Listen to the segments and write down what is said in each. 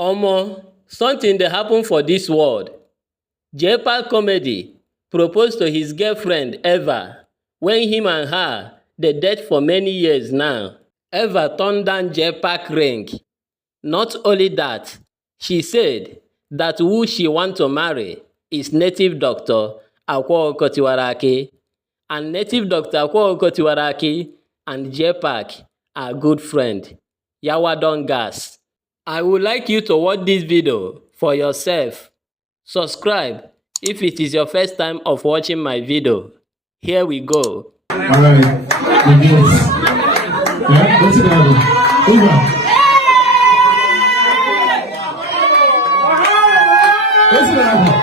Omo, something dey happen for dis world. Jpac Comedy propose to his girlfriend Eva wen him and her dey date for many years now. Eva turn down Jpac ring. Not only that, she said that who she want to marry is native Dr. Akwaoko Tiwaraki, and native Dr. Akwaoko Tiwaraki and Jpac are good friends. Yawa don gas. I would like you to watch this video for yourself. Subscribe if it is your first time of watching my video. Here we go. Alright, yeah, what's it happen? Eva. What's it happen?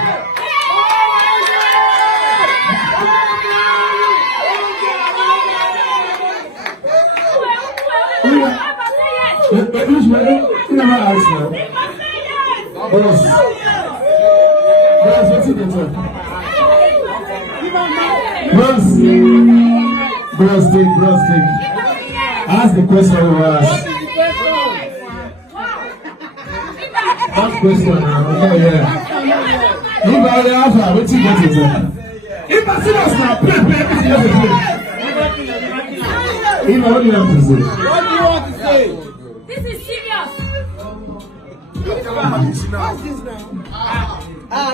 Who's ready? You never asked now. Boss. Boss, what's it happen? Bros, take. Ask the question we ask. Ask question now. Oh, yeah. If I only answer, what you get it? If I see us now, play, everything you have to play. If what do you have to say? What do you want to say? This is serious. What's this now?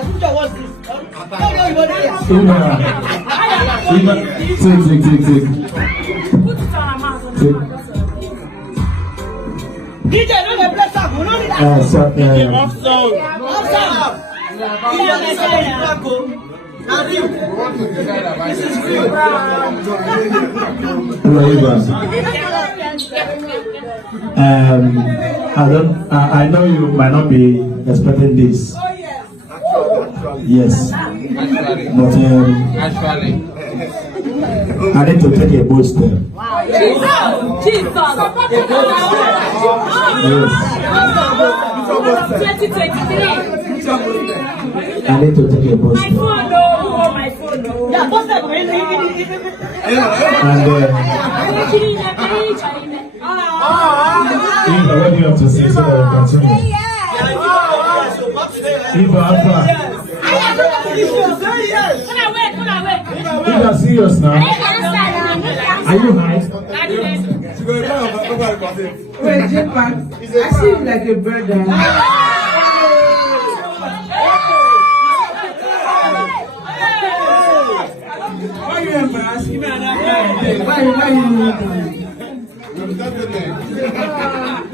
Teacher, what's this? Take. Put it on a mouth. Teacher, don't get blessed up. We don't need that. Off zone. I know you might not be expecting this. Yes. But I need to take a bold step. Jesus. Yes. 2023. I need to take a bold step. My phone, no. Yeah, what's that? And Eva, what do you have to say so that we continue? Eva, Alpha. Eva, serious now? Are you high? Wait, Jpac, I see you like a brother. Why you embarrassed? Why you?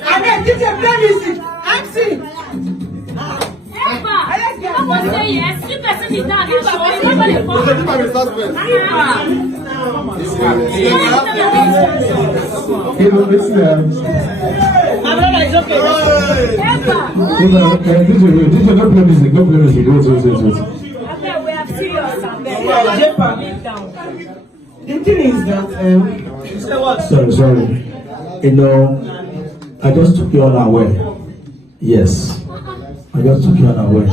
I mean, teacher, play music. I'm singing. Someone say yes. You person is down. You are Eva, listen. my brother is okay. Eva, teacher, don't play music. Wait. Okay, we are serious. Jpac, the thing is that, Sorry. You know, I just took you unaware. Yes. I just took you unaware. I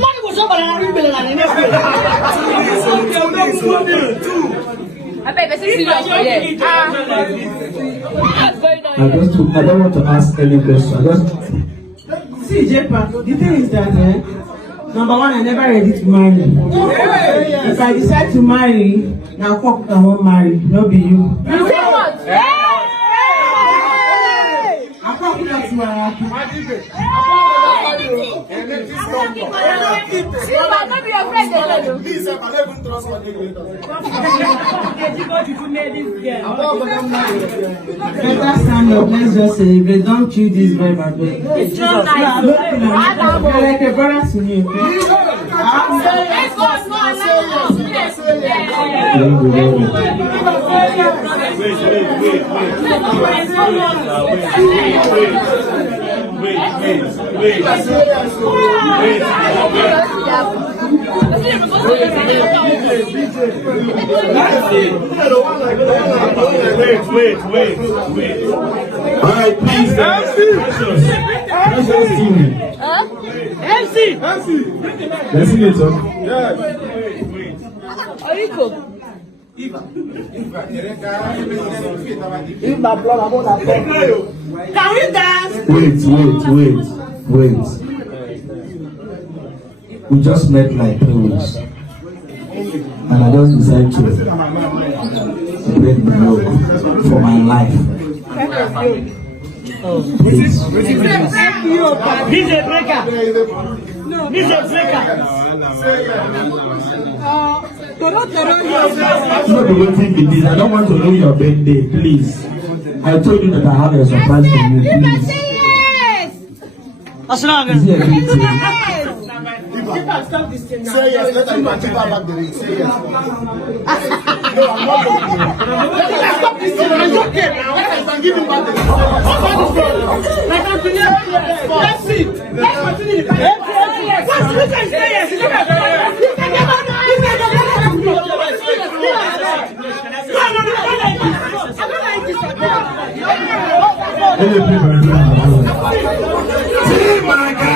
don't want to ask any question. see, Jpac, the thing is that, number one, I never ready to marry. If I decide to marry, now fuck, I won't marry. No be you. You say what? I fuck with that Tiwaraki. Not be your friend, Better stand up, let's just celebrate. Don't kill this vibe at all. It's not nice. You're like a brother to me. Wait. Alright, please. MC. Let's see it, sir. Oriko. Can we dance? Wait. we just met like 3 weeks. And I just decided to break the yoke for my life. Please. He's a breaker. He's a breaker. No, the way thing it is, I don't want to know your birthday, please. I told you that I have a surprise for you, please. Is it a big thing? Say yes, let him give her back the ring. Say yes. No, I'm not joking. Stop this thing. I'm joking. I'm giving back the ring. That's it. Let's continue. My guy.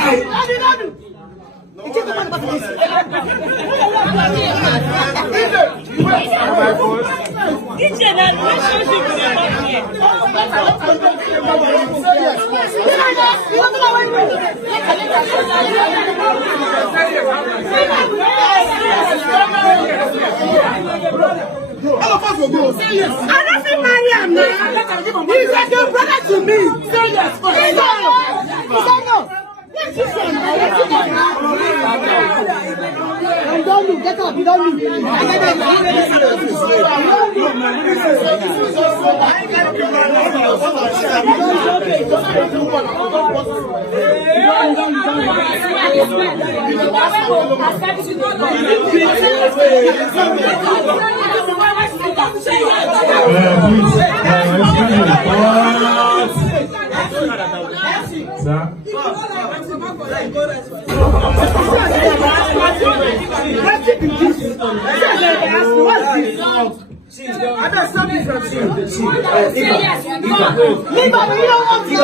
All of us will go. Say yes. I don't see Mariam now. He's like your brother to me. Say yes. Say no. Say no. Yes, you say no. And don't look. Get up. You don't look. I got something from you. Leave up, you don't want to.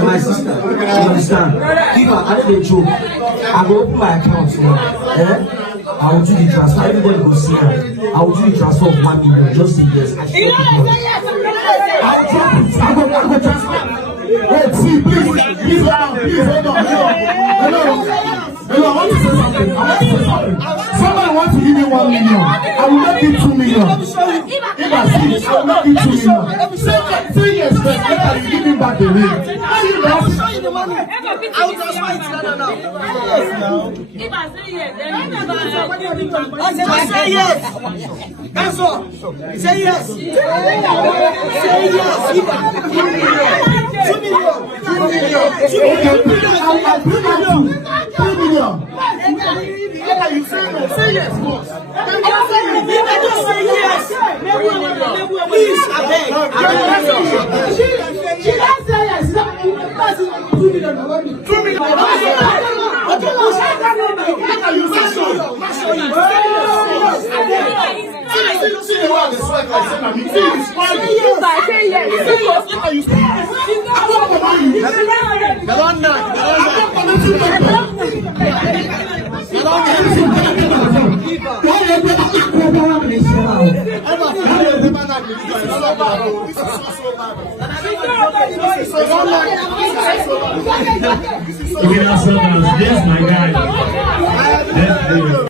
My sister, you understand? Eva, I don't joke. I go open my account now. I will do the transfer. Everybody go see her. I will do the transfer of 1 million. Just say yes. I will transfer. Wait, see, please, hold on. Hello, I want to say something. Somebody wants to give me 1 million. I will not give 2 million. Eva, see, I will not give 2 million. Say yes, but give me back the ring. I will show you the money. I will transfer it now. Eva, say yes. Say yes. That's all. Say yes. Say yes. Eva. 2 million. 2 million. 2 million. I'll bring out 2 million. You say no. Say yes, boss. Just say yes. Please, I beg. She can't say yes. 2 million. 2 million. Yes, my guy.